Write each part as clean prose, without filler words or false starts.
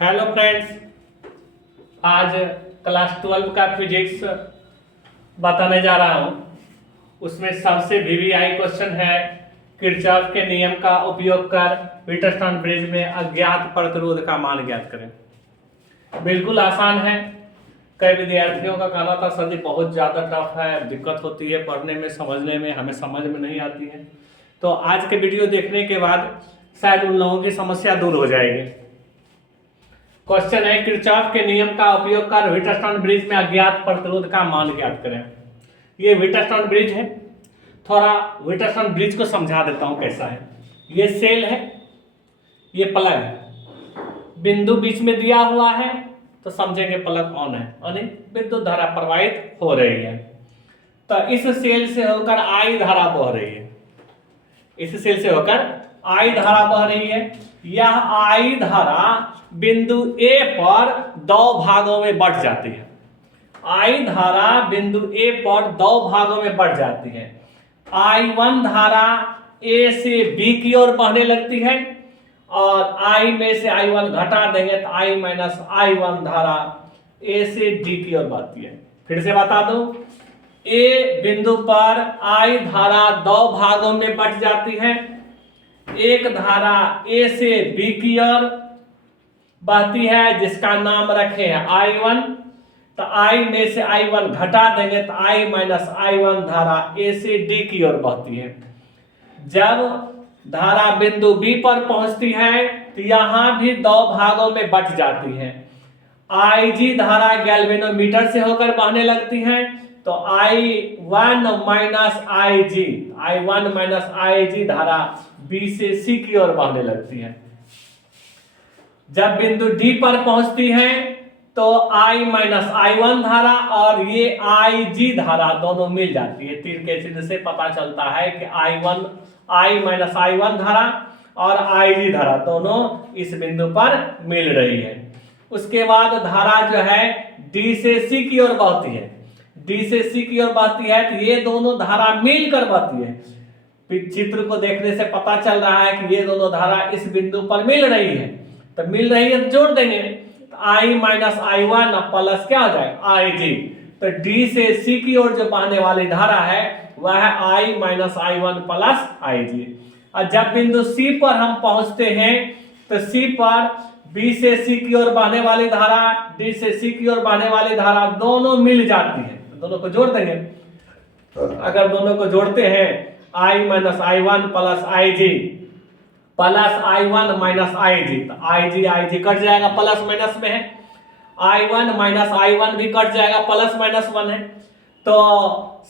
Hello friends, आज class 12 का physics बताने जा रहा हूँ। उसमें सबसे वीवीआई क्वेश्चन है, किरचॉफ के नियम का उपयोग कर व्हीटस्टोन ब्रिज में अज्ञात प्रतिरोध का मान ज्ञात करें। बिल्कुल आसान है। कई विद्यार्थियों का कहना था सर जी बहुत ज़्यादा टफ है, दिक्कत होती है पढ़ने में, समझने में, हमें समझ में नहीं आती है। तो आज के वीडियो देखने के बाद शायद उन लोगों की समस्या दूर हो जाएगी। क्वेश्चन है, किरचॉफ के नियम का उपयोग कर व्हीटस्टोन ब्रिज में अज्ञात प्रतिरोध का मान ज्ञात करें। ये व्हीटस्टोन ब्रिज है। थोड़ा व्हीटस्टोन ब्रिज को समझा देता हूं कैसा है। ये सेल है, ये प्लग है, बिंदु बीच में दिया हुआ है तो समझेंगे प्लग ऑन है, यानी विद्युत धारा प्रवाहित हो रही है। तो इस सेल से होकर आई धारा बह रही है, इस सेल से होकर आई धारा बह रही है। यह आई धारा बिंदु ए पर दो भागों में बढ़ जाती है। आई धारा बिंदु ए पर दो भागों में बढ़ जाती है। I1 धारा ए से बी की ओर बहने लगती है और I में से I1 घटा देंगे तो I माइनस I1 धारा ए से डी की ओर बहती है। फिर से बता दूं, ए बिंदु पर I धारा दो भागों में बढ़ जाती है। एक धारा ए से बी की ओर बहती है जिसका नाम रखे हैं I1, तो I में से I1 घटा देंगे तो I माइनस I1 धारा ए से डी की ओर बहती है। जब धारा बिंदु बी पर पहुंचती है तो यहां भी दो भागों में बट जाती है। IG धारा गैल्वेनोमीटर से होकर बहने लगती है तो I1 minus I1 minus IG धारा बी से सी की ओर बहने लगती है। जब बिंदु डी पर पहुंचती है तो I माइनस I1 धारा और ये IG धारा दोनों मिल जाती है। तीर के चिन्ह से पता चलता है कि I माइनस I1 धारा और IG धारा दोनों इस बिंदु पर मिल रही है। उसके बाद धारा जो है D से C की ओर बहती है। D से C की ओर बहती है तो ये दोनों धारा मिलकर बहती है। चित्र को देखने से पता चल रहा है कि ये दोनों धारा इस बिंदु पर मिल रही है, तो मिल रही है तो जोड़ देंगे। I माइनस I1 प्लस क्या हो जाएगा IG। तो D से C की ओर जो बहने वाली धारा है वह है I minus I1 plus IG। और जब बिंदु C पर हम पहुंचते हैं तो C पर B से C की ओर बहने वाली धारा, D से C की ओर बहने वाली धारा दोनों मिल जाती है, तो दोनों को जोड़ देंगे। अगर दोनों को जोड़ते हैं I minus I1 plus IG plus I1 minus IG, तो IG कट जाएगा, प्लस माइनस में है। I1 माइनस I1 भी कट जाएगा, प्लस माइनस 1 है, तो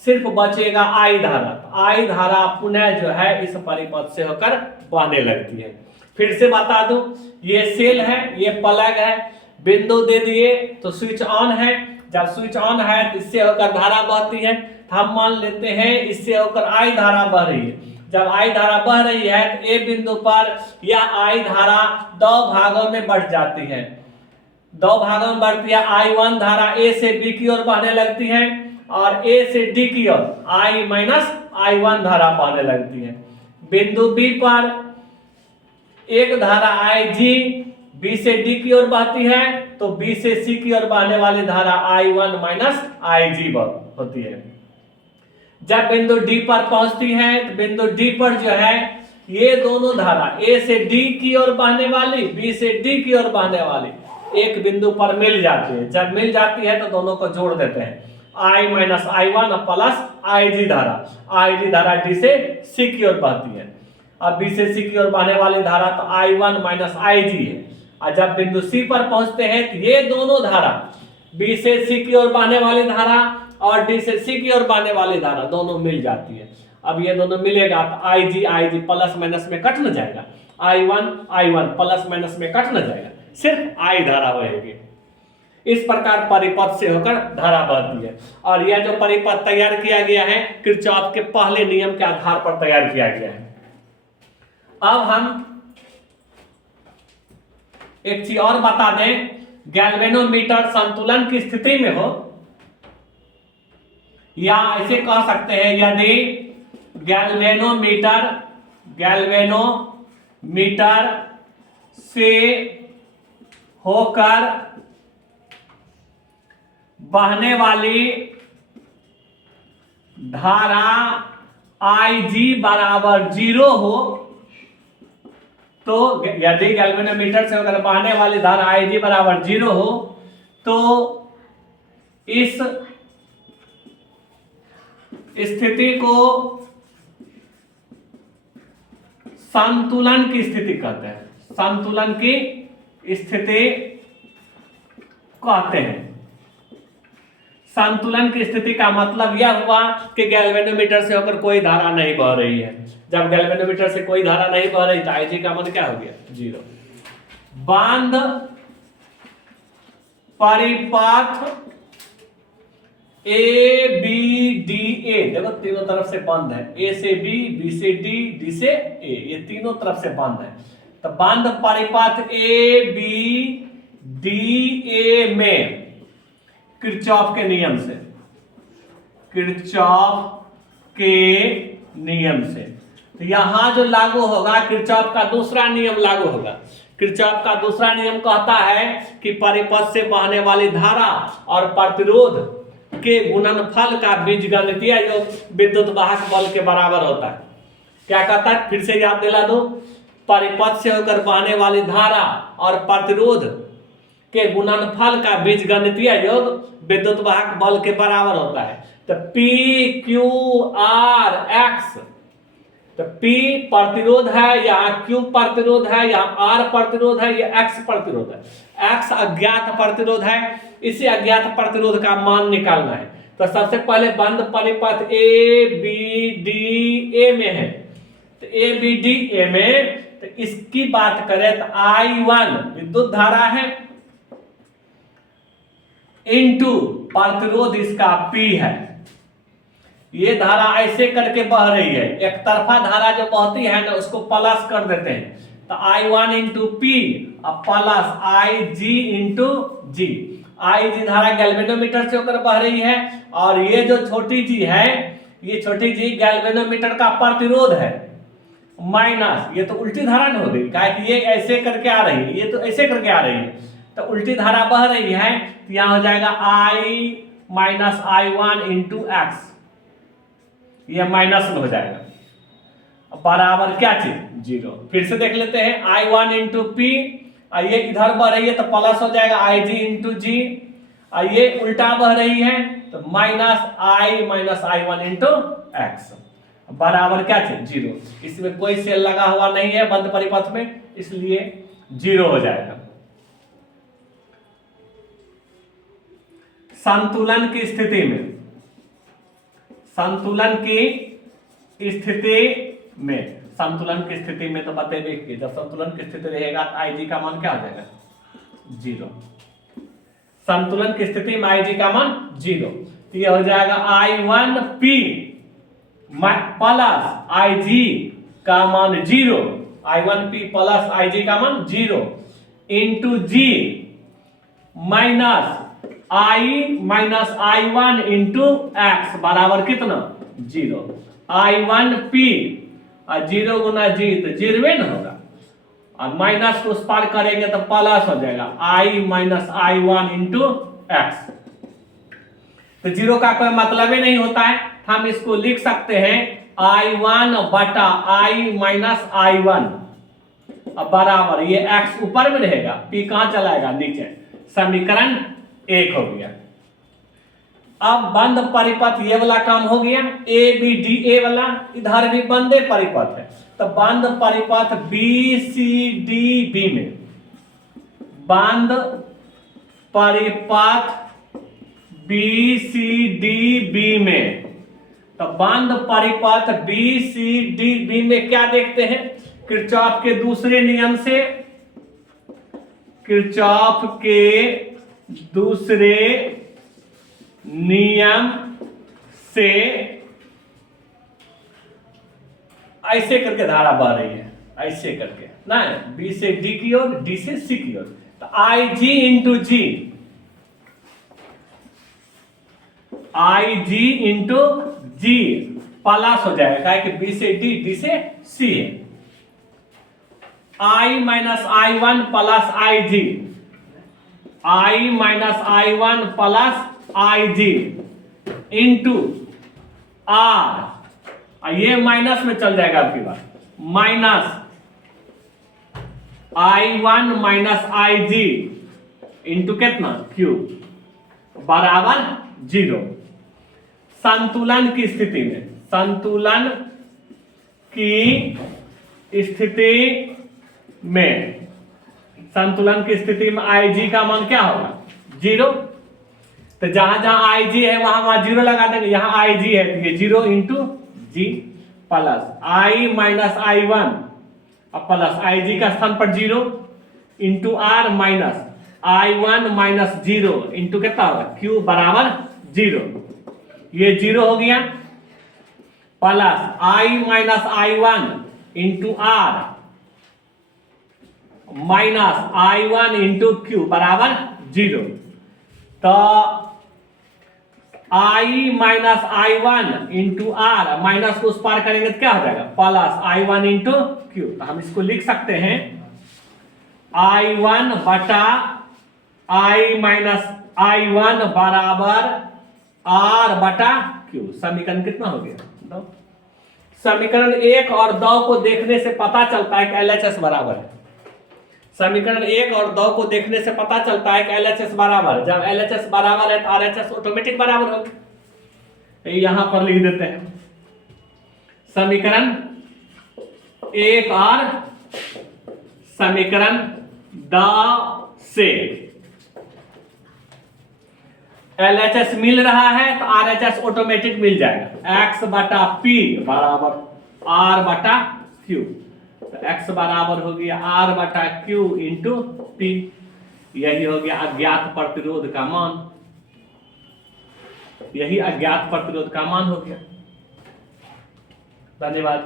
सिर्फ बचेगा I धारा। I धारा पुनः जो है इस परिपथ से होकर बहने लगती है। फिर से बता दूं, ये सेल है, ये प्लग है, बिंदु दे दिए तो स्विच ऑन है। जब स्विच ऑन है तो इससे होकर धारा बहती है, तो हम मान लेते हैं इससे होकर I धारा बह रही है। जब I धारा बह रही है तो ए बिंदु पर यह I धारा दो भागों में बढ़ जाती है। दो भागों में बढ़ती है। I1 धारा ए से बी की ओर बहने लगती है और ए से डी की ओर I माइनस I1 धारा बहने लगती है। बिंदु बी पर एक धारा IG बी से डी की ओर बहती है तो बी से सी की ओर बहने वाली धारा I1 माइनस IG होती है। जब बिंदु डी पर पहुंचती है तो बिंदु डी पर जो है ये दोनों धारा ए से डी की ओर बहने वाली, बी से डी की ओर बहने वाली एक बिंदु पर मिल जाती है। जब मिल जाती है तो दोनों को जोड़ देते हैं। I minus I1 plus IG धारा डी से सी की ओर बहती है। अब बी से सी की ओर बहने वाली धारा तो I1 माइनस IG है। और जब बिंदु सी पर पहुंचते हैं तो ये दोनों धारा बी से सी की ओर बहने वाली धारा और डी से सी की ओर बहने वाली धारा दोनों मिल जाती है। अब ये दोनों मिलेगा तो IG प्लस माइनस में कट न जाएगा, I1 प्लस माइनस में कट न जाएगा, सिर्फ I धारा बहेगी। इस प्रकार परिपथ से होकर धारा बहती है। और यह जो परिपथ तैयार किया गया है किरचॉफ के पहले नियम के आधार पर तैयार किया गया है। अब हम एक चीज और बता दें, गैल्वेनोमीटर संतुलन की स्थिति में हो, या ऐसे कह सकते हैं यदि गैल्वेनोमीटर से होकर बहने वाली धारा Ig बराबर 0 हो, तो यदि गैल्वेनोमीटर से होकर बहने वाली धारा Ig बराबर 0 हो तो इस स्थिति को संतुलन की स्थिति कहते हैं। संतुलन की स्थिति कहते हैं। संतुलन की स्थिति का मतलब यह हुआ कि गैल्वेनोमीटर से होकर कोई धारा नहीं बह रही है। जब गैल्वेनोमीटर से कोई धारा नहीं बह रही तो Ig का मान क्या हो गया? 0। बांध परिपथ ABDA, देखो तीनों तरफ से बंद है। A से B, B से D, D से A, ये तीनों तरफ से बंद है। तो बांध परिपथ ABDA में किरचॉफ के नियम से, किरचॉफ के नियम से, तो यहां जो लागू होगा किरचॉफ का दूसरा नियम लागू होगा। किरचॉफ का दूसरा नियम कहता है कि परिपथ से बहने वाली धारा और प्रतिरोध के गुणनफल का बीजगणितीय योग विद्युत वाहक बल के बराबर होता है। क्या कहता है? फिर से याद दिला दो। परिपथ से होकर बहने वाली धारा और प्रतिरोध के गुणनफल का बीजगणितीय योग विद्युत वाहक बल के बराबर होता है। तो P Q R X, तो P प्रतिरोध है या Q प्रतिरोध है या R प्रतिरोध है या X प्रतिरोध है। X अज्ञात प्रतिरोध है, इसी अज्ञात प्रतिरोध का मान निकालना है। तो सबसे पहले बंद परिपथ ABDA में है, तो ABDA में तो इसकी बात करें तो I1 विद्युत धारा है इनटू प्रतिरोध इसका P है। ये धारा ऐसे करके बह रही है, एक तरफा धारा जो बहती है ना उसको प्लस कर देते हैं। तो I1 इंटू P और plus Ig into G। Ig धारा गैल्वेनोमीटर से होकर बह रही है और ये जो छोटी जी है, ये छोटी जी गैल्वेनोमीटर का प्रतिरोध है, माइनस ये तो उल्टी धारा न हो गई, कि ये ऐसे करके आ रही है, ये तो ऐसे करके आ रही है, तो उल्टी धारा बह रही है। तो यहां हो जाएगा I minus I1 into X, ये माइनस में हो जाएगा बराबर क्या चीज? 0। फिर से देख लेते हैं I1 इंटू P, ये इधर बह रही है तो प्लस हो जाएगा Ig इंटू G, ये उल्टा बह रही है तो minus I minus I1 into X बराबर क्या चीज? 0। इसमें कोई सेल लगा हुआ नहीं है बंद परिपथ में, इसलिए 0 हो जाएगा। संतुलन की स्थिति में, संतुलन की स्थिति में, संतुलन की स्थिति में तो बतेबे कि जब संतुलन की स्थिति रहेगा तो Ig का मान क्या हो जाएगा? 0। संतुलन की स्थिति में Ig का मान 0, तो ये हो जाएगा I1P प्लस Ig का मान 0, I1P प्लस Ig का मान 0 into G minus I minus I1 into X बराबर कितना? 0। I1P और 0 गुना G तो 0 न होगा, और माइनस को उस पार करेंगे तो प्लस हो जाएगा I minus I1 into X। तो 0 का कोई मतलब ही नहीं होता है, हम इसको लिख सकते हैं I1 बटा I माइनस I1 बराबर, ये X ऊपर में रहेगा, P कहां चलाएगा? नीचे। समीकरण 1 हो गया। अब बंद परिपथ ये वाला काम हो गया, ABDA वाला, इधर भी बंदे परिपथ है, तो बंद परिपथ BCDB में, बंद परिपथ BCDB में, तो बंद परिपथ BCDB में क्या देखते हैं? किरचॉफ के दूसरे नियम से, किरचॉफ के दूसरे नियम से ऐसे करके धारा बह रही है, ऐसे करके ना, B से D की ओर, D से C की ओर, तो Ig into G, Ig into G plus हो जाएगा कि B से D, D से C है। I minus I1 plus Ig I minus I1 plus IG into R, ये माइनस में चल जाएगा आपकी बात, minus I1 minus IG into कितना Q बराबर 0। संतुलन की स्थिति में, संतुलन की स्थिति में, संतुलन की स्थिति में IG का मान क्या होगा 0। तो जहां जहां IG है वहां वहां 0 लगा देंगे, यहां IG है तो ये 0 into G plus I minus I1 अब प्लस IG का स्थान पर 0 into R minus I1 minus 0 into कितना होगा Q बराबर 0, ये 0 हो गया, plus I minus I1 into R minus I1 into Q बराबर 0। तो I minus I1 into R minus को उस पार करेंगे तो क्या हो जाएगा प्लस I1 इंटू Q। तो हम इसको लिख सकते हैं I1 बटा I माइनस I1 बराबर R बटा Q। समीकरण कितना हो गया 2। समीकरण 1 और 2 को देखने से पता चलता है कि LHS बराबर है। समीकरण 1 और 2 को देखने से पता चलता है कि LHS बराबर है। जब LHS बराबर है तो RHS ऑटोमेटिक बराबर होगा, यहां पर लिख देते हैं समीकरण 1 और समीकरण 2 से LHS मिल रहा है तो RHS ऑटोमेटिक मिल जाएगा। x बटा P बराबर R बटा Q, तो x बराबर हो गया R बटा Q इंटू P, यही हो गया अज्ञात प्रतिरोध का मान, यही अज्ञात प्रतिरोध का मान हो गया। धन्यवाद।